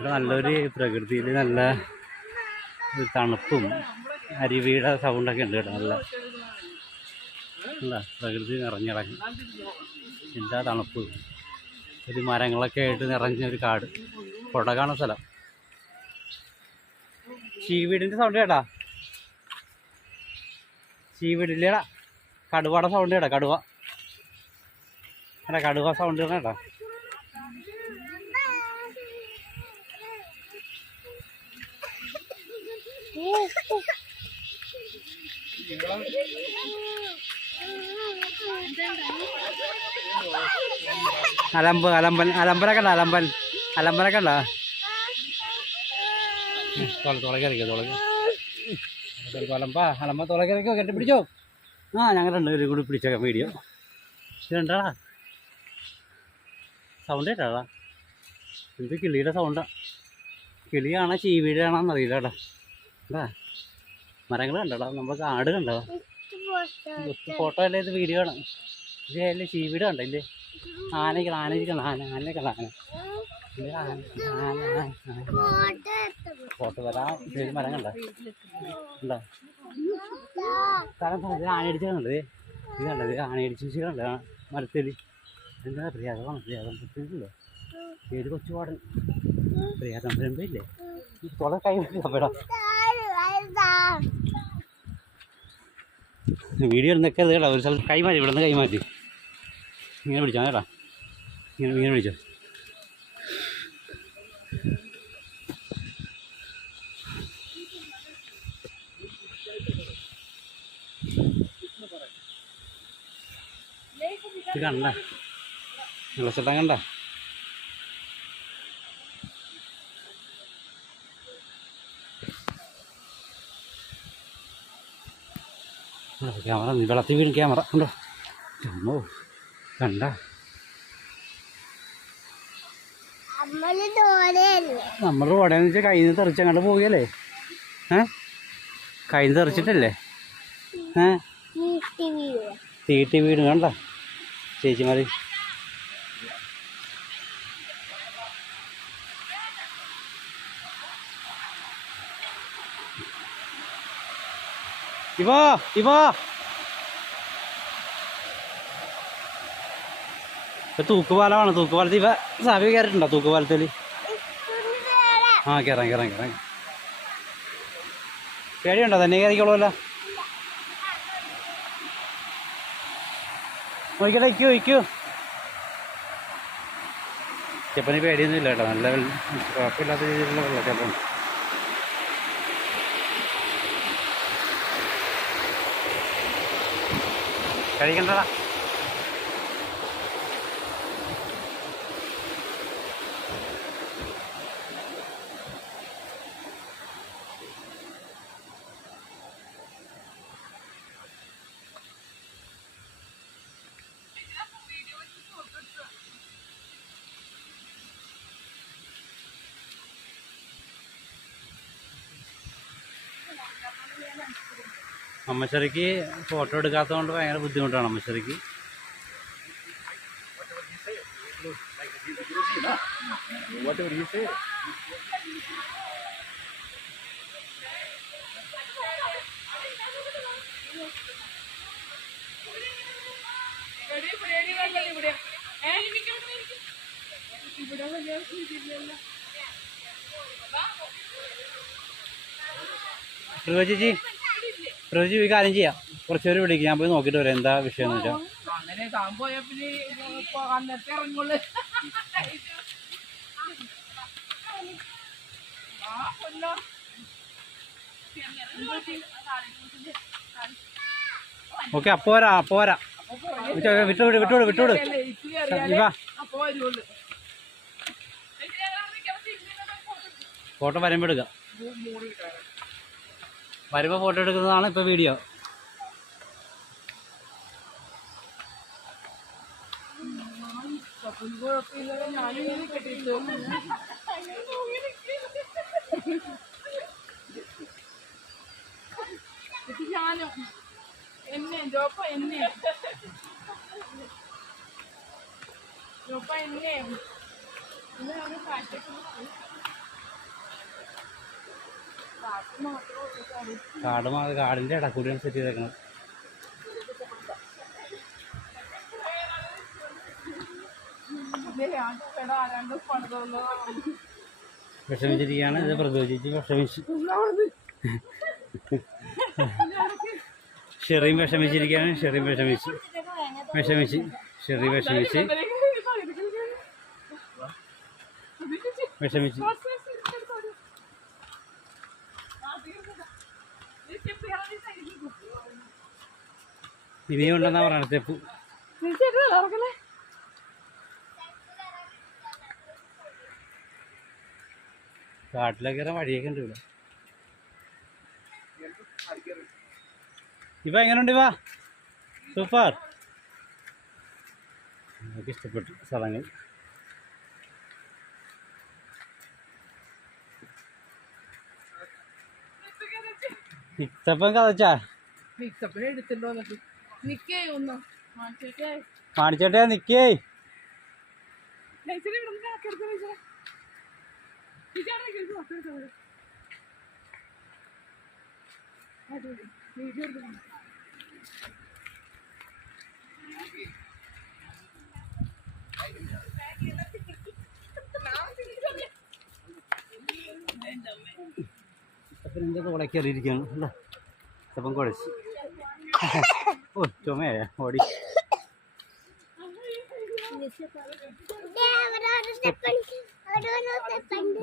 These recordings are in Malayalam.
ഇവിടെ നല്ലൊരു പ്രകൃതിയിൽ നല്ല തണുപ്പും അരുവിയുടെ സൗണ്ടൊക്കെ ഉണ്ട് കേട്ടോ. നല്ല അല്ല പ്രകൃതി നിറഞ്ഞിറങ്ങി എന്താ തണുപ്പ്. ഒരു മരങ്ങളൊക്കെ ആയിട്ട് നിറഞ്ഞൊരു കാട്. കൊടകാണ സ്ഥലം. ചീവീടിൻ്റെ സൗണ്ട് കേട്ടാ. ചീവീടില്ലേടാ, കടുവയുടെ സൗണ്ട് കേട്ടാ. കടുവ അല്ല, കടുവ സൗണ്ട് കേട്ടാ. അലമ്പലൊക്കെ ഉണ്ടോ? അലമ്പലൊക്കെ ഉണ്ടോ? തുളക്കറിക്കോ അലമ്പ തുളക്കറിക്കോ കെട്ടിപ്പിടിച്ചോ. ഞങ്ങൾ രണ്ടുപേരും കൂടി പിടിച്ചേക്കാം വീഡിയോ. ഇതെന്താടാ സൗണ്ട് കേട്ടാടാ? എന്ത് കിളിയുടെ സൗണ്ടാ. കിളിയാണോ ചീവീടാണോന്ന് അറിയില്ല കേട്ടോ. എന്താ മരങ്ങൾ കണ്ടോടാ, നമ്മൾ കാട് കണ്ടോ? ഫോട്ടോ അല്ലേ ഇത്, വീഡിയോ ആണ്. ഇതല്ലേ ചീവീട് കണ്ടല്ലേ? ആനയൊക്കെ ഫോട്ടോ വരാം. ശരി മരം കണ്ടോ? ഉണ്ടോ സ്ഥലം ആനയടിച്ച കണ്ടത്? ഇത് കണ്ടത് ആനയടിച്ച് കണ്ട മരത്തിൽ. എന്താ പ്രിയാതമാണ് പ്രത്യേകിച്ചല്ലോ. പേര് കൊച്ചുപാടൻ പ്രിയാതം വരുമ്പോയില്ലേ തുള കൈ വെക്കാം. വീഡിയോ എടുന്നൊക്കെ കേട്ടോ. ഒരു സ്ഥലത്ത് കൈമാറ്റി, ഇവിടെ നിന്ന് കൈമാറ്റി. ഇങ്ങനെ പിടിച്ചോ കേട്ടോ. ഇങ്ങനെ പിടിച്ചോ. ഇത് കണ്ട വെള്ളച്ചട്ടം കണ്ട. ക്യാമറ വെള്ളത്തിൽ വീണു. ക്യാമറ ഉണ്ടോ? അമ്മോ കണ്ട. നമ്മൾ ഓടേന്ന് വെച്ചാൽ കയ്യിൽ നിന്ന് തെറിച്ചങ്ങോട്ട് പോവുകയല്ലേ? കയ്യിൽ നിന്ന് തെറിച്ചിട്ടല്ലേ? തീട്ടി വീട് കണ്ട ചേച്ചിമാര്. ഇവാ തൂക്കുപാലമാണ്. തൂക്കുപാലത്തിൽ ഇവ സാബി കയറിയിട്ടുണ്ടോ? തൂക്കുപാലത്തിൽ കയറാം. പേടിയുണ്ടോ? തന്നെ കയറിക്കോളുമല്ലോ. നോക്കിക്കട്ടെ, ഇക്കൂ ചെപ്പന് പേടിയൊന്നും ഇല്ല കേട്ടോ. നല്ല കുഴപ്പമില്ലാത്ത രീതിയിലുള്ള വെള്ളച്ചാട്ടം. കഴിക്കണ്ടടാ. അമ്മശ്ശേരിക്ക് ഫോട്ടോ എടുക്കാത്തത് കൊണ്ട് ഭയങ്കര ബുദ്ധിമുട്ടാണ് അമ്മശ്ശേരിക്ക്. ചേച്ചി പ്രവചി ഒരു കാര്യം ചെയ്യാം, കുറച്ച് പേര് വിളിക്കും, ഞാൻ പോയി നോക്കിയിട്ട് വരാം എന്താ വിഷയം എന്ന് വെച്ചാൽ. ഓക്കെ, അപ്പോ വരാം. വിട്ടോട് ഫോട്ടോ വരുമ്പോൾ എടുക്കാം. വരുമ്പോൾ ഫോട്ടോ എടുക്കുന്നതാണ് ഇപ്പോൾ വീഡിയോ. കാടിൻ്റെ ഇടക്കൂടിയാണ് സെറ്റ് ചെയ്തേക്കുന്നത്. വിഷമിച്ചിരിക്കുകയാണ്. ഇത് പ്രതീക്ഷിച്ച് വിഷമിച്ച് ഷെറിയും വിഷമിച്ചിരിക്കുകയാണ്. ഷെറിയും വിഷമിച്ച് ഷെറി വിഷമിച്ച് ഇനിയും ഉണ്ടെന്നാ പറയണ സ്റ്റെപ്പ്. കാട്ടിലൊക്കെ വഴിയൊക്കെ ഉണ്ട് ഇവിടെ. ഇവ എങ്ങനെയുണ്ട്? ഇവ സൂപ്പർ. എനിക്ക് ഇഷ്ടപ്പെട്ടു സ്ഥലങ്ങൾ. ഇത്തപ്പം കഥച്ചാ കാണിച്ചോട്ടെ. നിക്കേ ഇത്തപ്പം എൻ്റെ കുടക്കറിയിരിക്കുകയാണ് അല്ലേ? ഇത്തപ്പം കുഴച്ച് ഓ ചുമയാ ഓടി.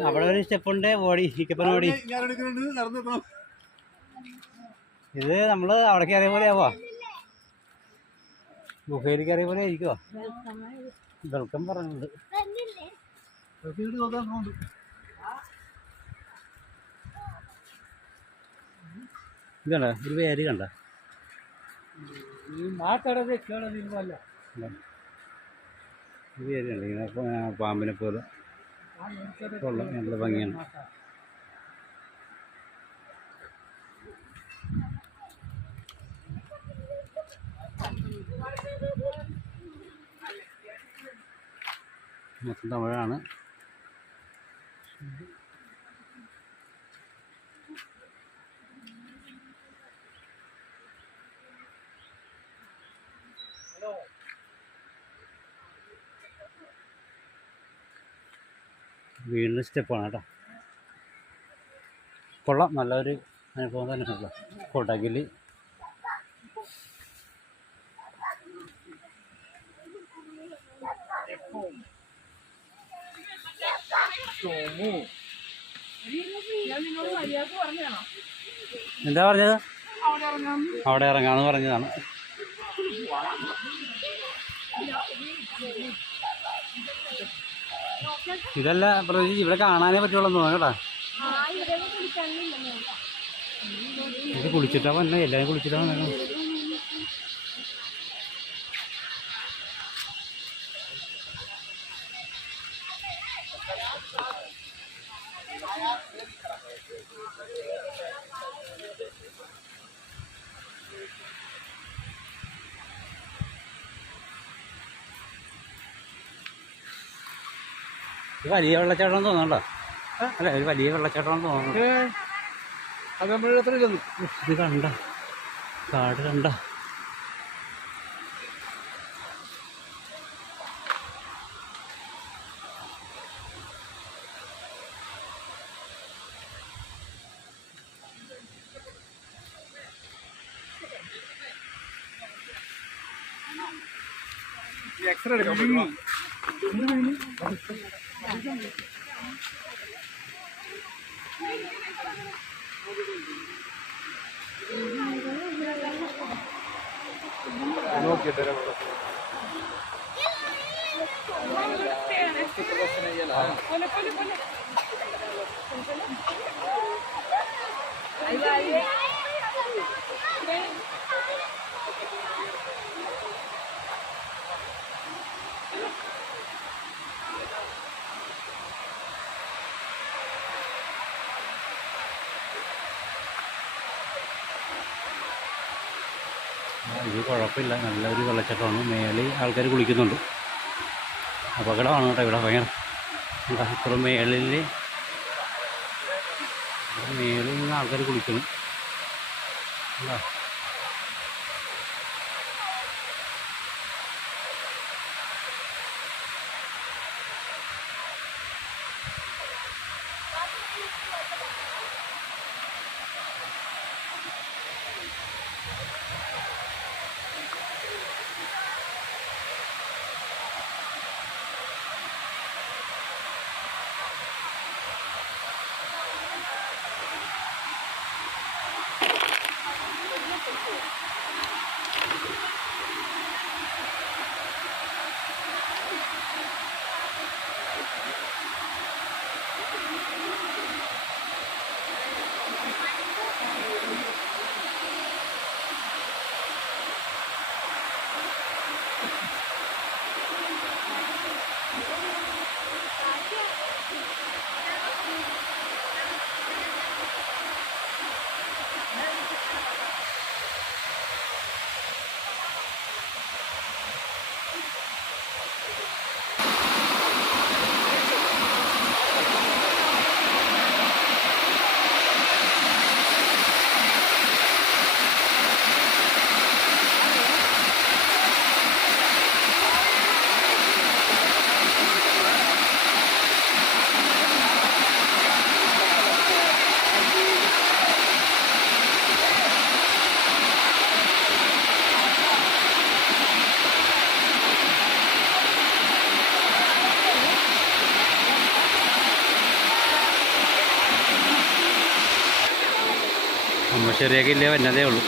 അവിടെ ഒരു സ്റ്റെപ്പുണ്ട്. ഓടി ഇക്കപ്പൻ ഓടി. ഇത് നമ്മള് അവിടെ കയറിയ പോലെ ആവാ. ഗുഹയിൽ കയറിയ പോലെ ആയിരിക്കുവോ? വെൽക്കം പറഞ്ഞിട്ടുണ്ട്. ഇതാണ് ഒരു പേര് കണ്ട പേര് കണ്ട ഇങ്ങനെ പാമ്പിനെ പോലെ കൊള്ളാം. നല്ല ഭംഗിയാണ്. മൊത്തം തമിഴാണ്. വീടിന് സ്റ്റെപ്പാണ് കേട്ടോ. കൊള്ളാം. നല്ലൊരു അനുഭവം തന്നെ ഉള്ള കൊടകിൽ. എന്താ പറഞ്ഞത്? അവിടെ ഇറങ്ങാന്ന് പറഞ്ഞതാണ്. ഇതല്ല പ്രതീക്ഷ ഇവിടെ കാണാനേ പറ്റുള്ളൂ തോന്നുന്നു കേട്ടാ. ഇത് കുളിച്ചിട്ടാ വന്നെ. എല്ലാവരും കുളിച്ചിട്ടാ വന്നെ. വലിയ വെള്ളച്ചാട്ടം തോന്നണ്ടോ? അല്ല ഒരു വലിയ വെള്ളച്ചാട്ടം തോന്നുന്നു. ഇത് കണ്ട കാട് കണ്ട. എക്സ്റേ എടുക്കാൻ പറ്റുമോ? നോക്കിയിട്ട് ഇത് കുഴപ്പമില്ല. നല്ലൊരു വെള്ളച്ചാട്ടമാണ്. മേളിൽ ആൾക്കാർ കുളിക്കുന്നുണ്ട്. അപകടമാണ് കേട്ടോ ഇവിടെ ഭയങ്കര. ഇത്ര മേളിൽ മേളിൽ നിന്ന് ആൾക്കാർ കുളിക്കണം. അല്ല നമ്മൾ ശരിയാക്കിയില്ലേ വരുന്നതേ ഉള്ളൂ.